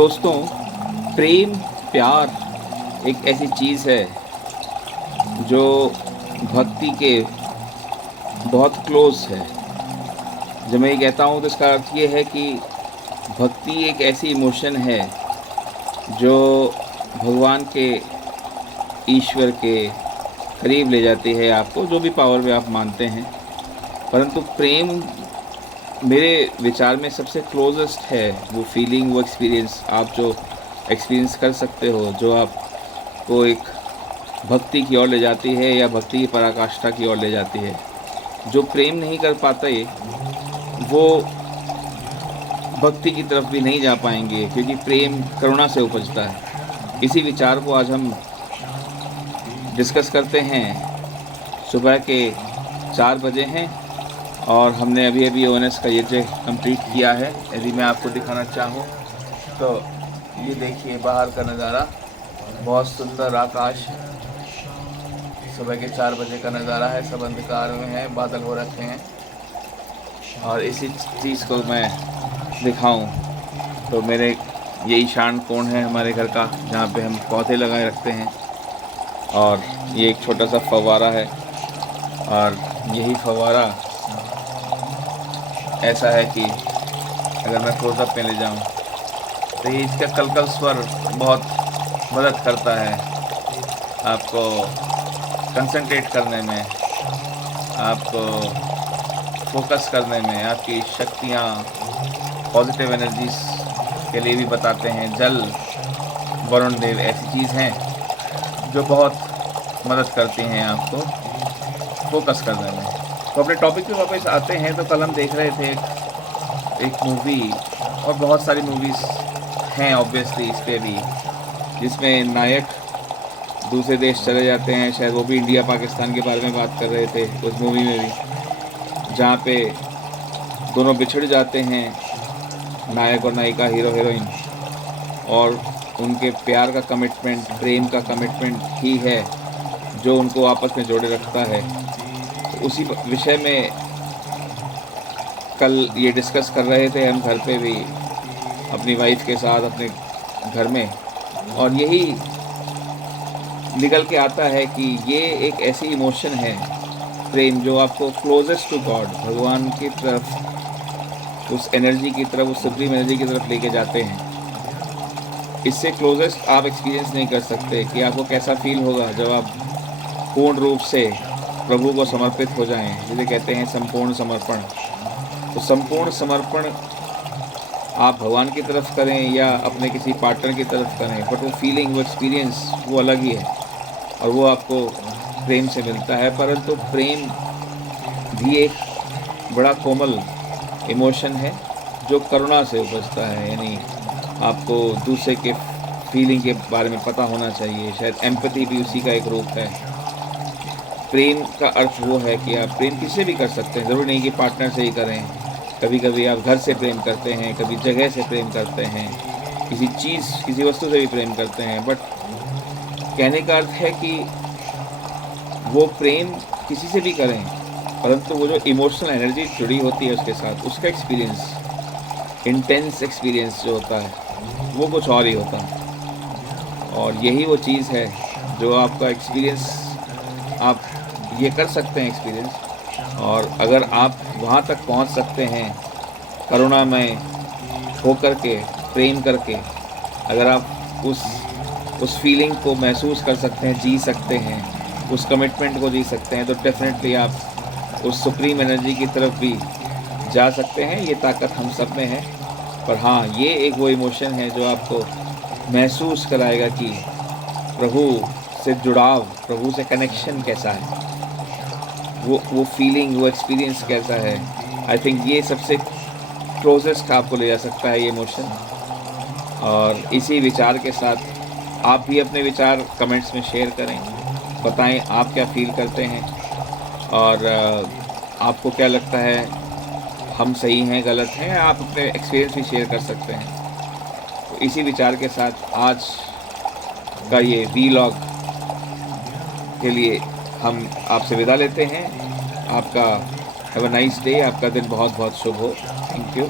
दोस्तों, प्रेम प्यार एक ऐसी चीज़ है जो भक्ति के बहुत क्लोज़ है। जब मैं ये कहता हूँ तो इसका अर्थ ये है कि भक्ति एक ऐसी इमोशन है जो भगवान के, ईश्वर के करीब ले जाती है आपको, जो भी पावर में आप मानते हैं। परंतु प्रेम मेरे विचार में सबसे क्लोजेस्ट है वो फीलिंग, वो एक्सपीरियंस आप जो एक्सपीरियंस कर सकते हो, जो आपको एक भक्ति की ओर ले जाती है या भक्ति की पराकाष्ठा की ओर ले जाती है। जो प्रेम नहीं कर पाते वो भक्ति की तरफ भी नहीं जा पाएंगे, क्योंकि प्रेम करुणा से उपजता है। इसी विचार को आज हम डिस्कस करते हैं। सुबह के 4 बजे हैं और हमने अभी ओएनएस का यज्ञ कंप्लीट किया है। यदि मैं आपको दिखाना चाहूँ तो ये देखिए बाहर का नज़ारा, बहुत सुंदर आकाश, सुबह के 4 बजे का नज़ारा है। सब अंधकार में है, बादल हो रखे हैं। और इसी चीज़ को मैं दिखाऊं तो मेरे ये ईशान कोण है हमारे घर का, जहाँ पे हम पौधे लगाए रखते हैं। और ये एक छोटा सा फव्वारा है, और यही फव्वारा ऐसा है कि अगर मैं क्लोज़अप में ले जाऊं तो ये इसका कलकल स्वर बहुत मदद करता है आपको कंसंट्रेट करने में, आपको फोकस करने में, आपकी शक्तियाँ, पॉजिटिव एनर्जीज के लिए भी बताते हैं। जल, वरुण देव ऐसी चीज़ हैं जो बहुत मदद करती हैं आपको फोकस करने में। तो अपने टॉपिक पे वापस आते हैं। तो कल हम देख रहे थे एक मूवी, और बहुत सारी मूवीज़ हैं ऑब्वियसली इस पर भी, जिसमें नायक दूसरे देश चले जाते हैं। शायद वो भी इंडिया पाकिस्तान के बारे में बात कर रहे थे उस मूवी में भी, जहाँ पे दोनों बिछड़ जाते हैं, नायक और नायिका, हीरो हीरोइन, और उनके प्यार का कमिटमेंट, प्रेम का कमिटमेंट ही है जो उनको आपस में जोड़े रखता है। तो उसी विषय में कल ये डिस्कस कर रहे थे हम घर पे भी अपनी वाइफ के साथ अपने घर में। और यही निकल के आता है कि ये एक ऐसी इमोशन है प्रेम, जो आपको क्लोजेस्ट टू गॉड, भगवान की तरफ, उस एनर्जी की तरफ, उस सुप्रीम एनर्जी की तरफ लेके जाते हैं। इससे क्लोजेस्ट आप एक्सपीरियंस नहीं कर सकते कि आपको कैसा फील होगा जब आप पूर्ण रूप से प्रभु को समर्पित हो जाएं, जिसे कहते हैं संपूर्ण समर्पण। तो संपूर्ण समर्पण आप भगवान की तरफ करें या अपने किसी पार्टनर की तरफ करें, बट वो फीलिंग, वो एक्सपीरियंस वो अलग ही है, और वो आपको प्रेम से मिलता है। परंतु प्रेम भी एक बड़ा कोमल इमोशन है जो करुणा से उपजता है। यानी आपको दूसरे के फीलिंग के बारे में पता होना चाहिए। शायद एम्पैथी भी उसी का एक रूप है। प्रेम का अर्थ वो है कि आप प्रेम किससे भी कर सकते हैं, ज़रूरी नहीं कि पार्टनर से ही करें। कभी कभी आप घर से प्रेम करते हैं, कभी जगह से प्रेम करते हैं, किसी चीज़, किसी वस्तु से भी प्रेम करते हैं। बट कहने का अर्थ है कि वो प्रेम किसी से भी करें, परंतु वो जो इमोशनल एनर्जी जुड़ी होती है उसके साथ, उसका एक्सपीरियंस, इंटेंस एक्सपीरियंस जो होता है, वो कुछ और ही होता है। और यही वो चीज़ है जो आपका एक्सपीरियंस, आप ये कर सकते हैं एक्सपीरियंस। और अगर आप वहाँ तक पहुँच सकते हैं करुणा में होकर के, प्रेम करके, अगर आप उस फीलिंग को महसूस कर सकते हैं, जी सकते हैं, उस कमिटमेंट को जी सकते हैं, तो डेफिनेटली आप उस सुप्रीम एनर्जी की तरफ भी जा सकते हैं। ये ताकत हम सब में है। पर हाँ, ये एक वो इमोशन है जो आपको महसूस कराएगा कि प्रभु से जुड़ाव, प्रभु से कनेक्शन कैसा है, वो फीलिंग, वो एक्सपीरियंस कैसा है। आई थिंक ये सबसे क्लोजेस्ट आपको ले जा सकता है ये इमोशन। और इसी विचार के साथ आप भी अपने विचार कमेंट्स में शेयर करें, बताएं आप क्या फील करते हैं, और आपको क्या लगता है, हम सही हैं, गलत हैं। आप अपने एक्सपीरियंस भी शेयर कर सकते हैं। तो इसी विचार के साथ आज का ये वीलॉग के लिए हम आपसे विदा लेते हैं। आपका हैव अ नाइस डे, आपका दिन बहुत बहुत शुभ हो। Thank you.